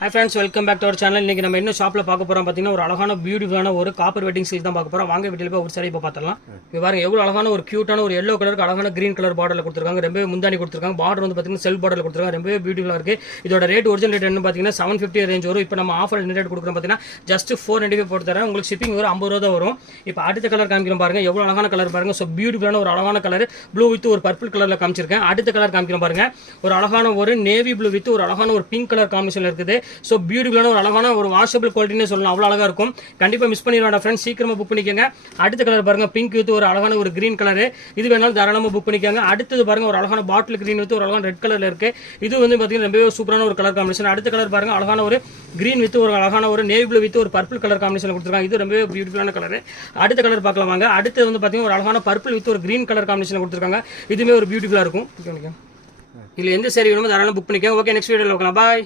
Hi friends, welcome back to our channel. இன்னைக்கு நம்ம என்ன ஷாப்ல பார்க்க போறோம் பாத்தீங்கன்னா ஒரு அழகான பியூட்டிஃபுல்லான ஒரு காப்பர் வெட்டிங் சீல் தான் பார்க்க போறோம். வாங்க வீடியோல போய் ஒரு சாரி இப்ப பார்த்தறலாம். இங்க பாருங்க எவ்வளவு அழகான ஒரு கியூட்டான ஒரு yellow கலருக்கு அழகான green கலர் பார்டர்ல கொடுத்திருக்காங்க. ரொம்பவே முந்தானி கொடுத்திருக்காங்க. பார்டர் வந்து பாத்தீங்கன்னா செல்ஃப் பார்டர்ல கொடுத்திருக்காங்க. ரொம்பவே பியூட்டிஃபுல்லா இருக்கு. இதோட ரேட் ஒரிஜினல் ரேட் என்ன பாத்தீங்கன்னா 750 ரேஞ்ச் வரும். இப்போ நம்ம ஆஃபர் என்ன ரேட் கொடுக்குறோம் பாத்தீங்கன்னா ஜஸ்ட் 495 போட்டு தரேன். உங்களுக்கு ஷிப்பிங் ஒரு 50 ரூபாய் தான் வரும். இப்போ அடுத்த கலர் காமிக்கிறோம் பாருங்க. எவ்வளவு அழகான கலர் பாருங்க. சோ பியூட்டிஃபுல்லான ஒரு அழகான கலர் ப்ளூ வித் ஒரு பர்பிள் கலர்ல காமிச்சிருக்கேன். அடுத்த கலர் காமிக்கிறோம் பாருங்க. ஒரு அழகான ஒரு நேவி ப்ளூ வித் ஒரு அழகான ஒரு பிங்க் கலர் காம்பினேஷன்ல இருக்குது. சோ பியூட்டிஃபுல்லான ஒரு அழகான ஒரு வாஷபிள் குவாலிட்டினே சொல்லலாம். அவ்வளவு அழகா இருக்கும். கண்டிப்பா மிஸ் பண்ணிடுவாங்க फ्रेंड्स. சீக்கிரமா புக் பண்ணிக்கங்க. அடுத்த கலர் பாருங்க பிங்க் வித் ஒரு அழகான ஒரு கிரீன் கலர். இது வேணாலும் தாராளமா புக் பண்ணிக்கங்க. அடுத்து பாருங்க ஒரு அழகான பாட்டில் கிரீன் வித் ஒரு அழகான ரெட் கலர்ல இருக்கு. இது வந்து பாத்தீங்கன்னா ரொம்பவே சூப்பரான ஒரு கலர் காம்பினேஷன். அடுத்த கலர் பாருங்க அழகான ஒரு கிரீன் வித் ஒரு அழகான ஒரு நேவி ப்ளூ வித் ஒரு பர்பிள் கலர் காம்பினேஷன் கொடுத்திருக்காங்க. இது ரொம்பவே பியூட்டிஃபுல்லான கலர். அடுத்த கலர் பார்க்கலாம் வாங்க. அடுத்து வந்து பாத்தீங்கன்னா ஒரு அழகான பர்பிள் வித் ஒரு கிரீன் கலர் காம்பினேஷன் கொடுத்திருக்காங்க. இதுமே ஒரு பியூட்டிஃபுல்லா இருக்கும். இதுல எந்த சாரி வேணுமோ தாராளமா புக் பண்ணிக்கங்க. ஓகே, நெக்ஸ்ட் வீடியோல பார்க்கலாம். பை.